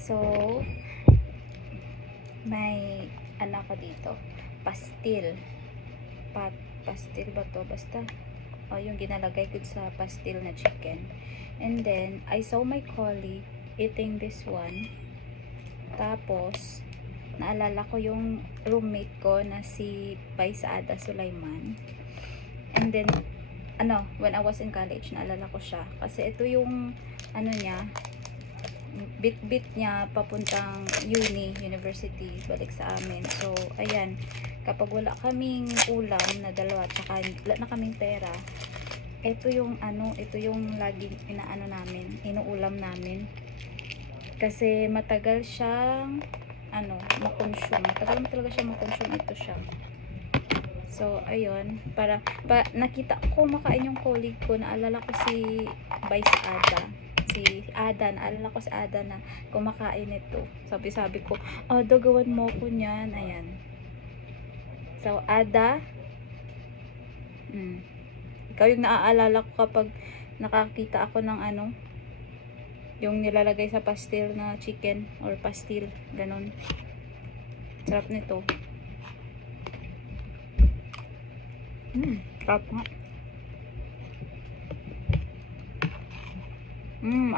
So, may ano ko dito, pastil. Pastil ba to? Basta, yung ginalagay ko sa pastil na chicken. And then, I saw my colleague eating this one. Tapos, naalala ko yung roommate ko na si Paisada Sulaiman. And then, when I was in college, naalala ko siya. Kasi ito yung, niya, bit niya papuntang university, balik sa amin. So, ayan, kapag wala kaming ulam na dalawa, tsaka wala na kaming pera, ito yung laging inuulam namin. Kasi matagal siyang makonsume. Matagal mo talaga siya makonsume. Ito siya. So, ayun, nakita ko makain yung colleague ko, naalala ko si Ada, naalala ko si Ada na kumakain ito. Sabi ko, Ada, gawan mo ko niyan. Ayan. So, Ada, ikaw yung naaalala ko kapag nakakita ako ng yung nilalagay sa pastil na chicken or pastil, ganun. Sarap nito. Sarap nga.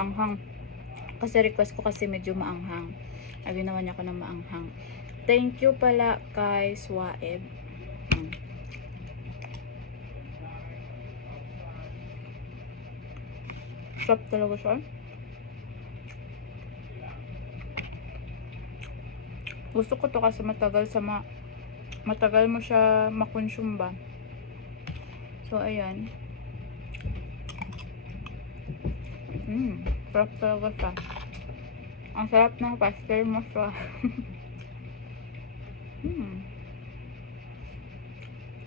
Anghang. Kasi request ko kasi medyo maanghang. Ay, ginawa niya ko ng maanghang. Thank you pala kay Swaeb. Sarap talaga siya. Gusto ko to kasi matagal mo siya makonsume ba. So, ayan. Sarap talaga siya. Ang sarap ng pastel mo siya.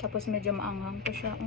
Tapos medyo maanghang pa siya.